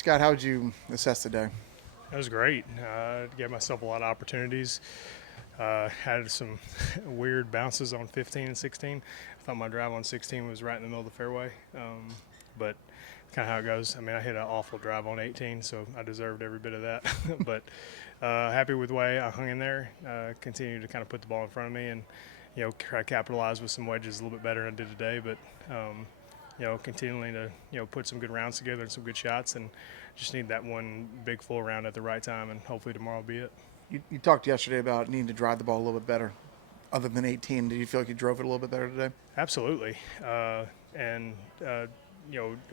Scott, how would you assess the day? That was great. Gave myself a lot of opportunities. Had some weird bounces on 15 and 16. I thought my drive on 16 was right in the middle of the fairway, but kind of how it goes. I mean, I hit an awful drive on 18, so I deserved every bit of that. But happy with the way I hung in there. Continued to kind of put the ball in front of me, and try to capitalize with some wedges a little bit better than I did today. But continuing to put some good rounds together and some good shots, and just need that one big full round at the right time, and hopefully tomorrow will be it. You talked yesterday about needing to drive the ball a little bit better. Other than 18, did you feel like you drove it a little bit better today? Absolutely, and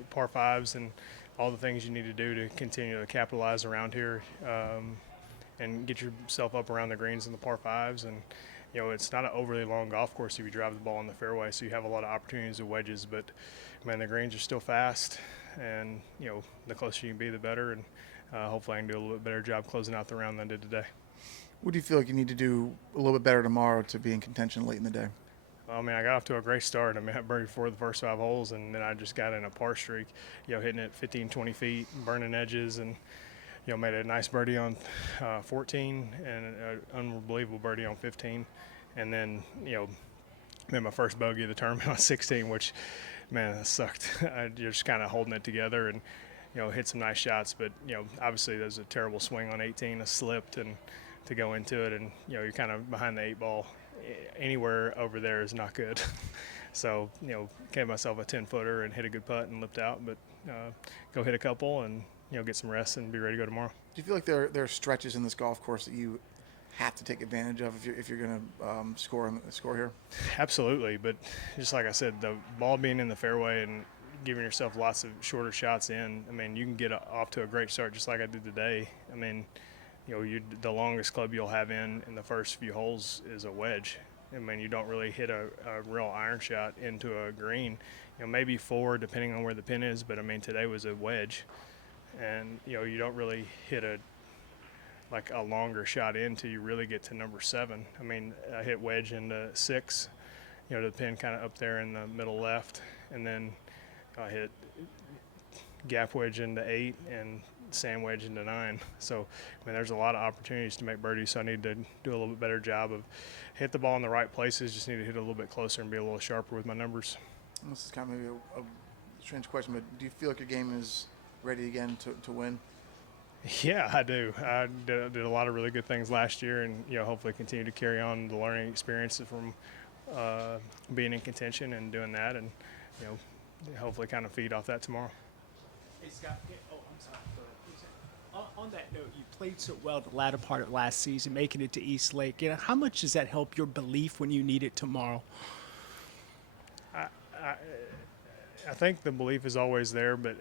par fives and all the things you need to do to continue to capitalize around here, and get yourself up around the greens and the par fives. And it's not an overly long golf course if you drive the ball in the fairway, so you have a lot of opportunities with wedges. But man, the greens are still fast, and the closer you can be, the better. And hopefully, I can do a little bit better job closing out the round than I did today. What do you feel like you need to do a little bit better tomorrow to be in contention late in the day? I mean, I got off to a great start. I mean, I birdied for the first 5 holes, and then I just got in a par streak, hitting it 15, 20 feet, burning edges, and, made a nice birdie on 14 and an unbelievable birdie on 15. And then, made my first bogey of the tournament on 16, which, man, that sucked. I just kind of holding it together and, hit some nice shots. But, obviously there's a terrible swing on 18. I slipped and to go into it, and, you're kind of behind the 8 ball. Anywhere over there is not good. So, gave myself a 10-footer and hit a good putt and lipped out. But go hit a couple and, get some rest and be ready to go tomorrow. Do you feel like there are stretches in this golf course that you have to take advantage of if you're going to score here? Absolutely, but just like I said, the ball being in the fairway and giving yourself lots of shorter shots in, I mean, you can get off to a great start just like I did today. I mean, the longest club you'll have in the first few holes is a wedge. I mean, you don't really hit a real iron shot into a green. Maybe 4 depending on where the pin is, but I mean, today was a wedge. And, you don't really hit a longer shot in till you really get to number 7. I mean, I hit wedge into 6, to the pin kind of up there in the middle left. And then I hit gap wedge into 8 and sand wedge into 9. So, I mean, there's a lot of opportunities to make birdies, so I need to do a little bit better job of hit the ball in the right places, just need to hit it a little bit closer and be a little sharper with my numbers. This is kind of maybe a strange question, but do you feel like your game is ready again to win? Yeah, I do. I did a lot of really good things last year, and hopefully continue to carry on the learning experiences from being in contention and doing that, and hopefully kind of feed off that tomorrow. Hey, Scott. Oh, I'm sorry. Go ahead. On that note, you played so well the latter part of last season, making it to East Lake. How much does that help your belief when you need it tomorrow? I think the belief is always there, but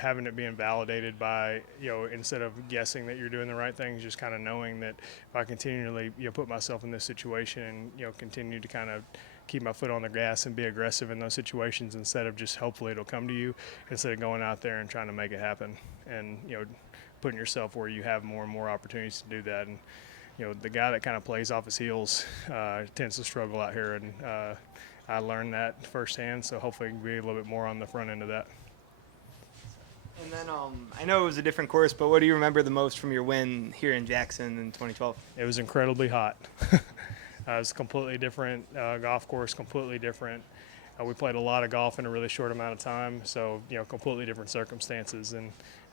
having it being validated by instead of guessing that you're doing the right things, just kind of knowing that if I continually put myself in this situation and continue to kind of keep my foot on the gas and be aggressive in those situations instead of just hopefully it'll come to you, instead of going out there and trying to make it happen, and putting yourself where you have more and more opportunities to do that. And the guy that kind of plays off his heels tends to struggle out here, and I learned that firsthand, so hopefully I can be a little bit more on the front end of that. And then I know it was a different course, but what do you remember the most from your win here in Jackson in 2012? It was incredibly hot. It was a completely different golf course, completely different. We played a lot of golf in a really short amount of time, so completely different circumstances and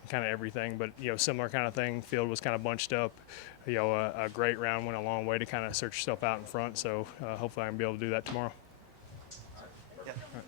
kind of everything. But similar kind of thing. Field was kind of bunched up. A great round went a long way to kind of search yourself out in front. So hopefully I can be able to do that tomorrow. Yeah.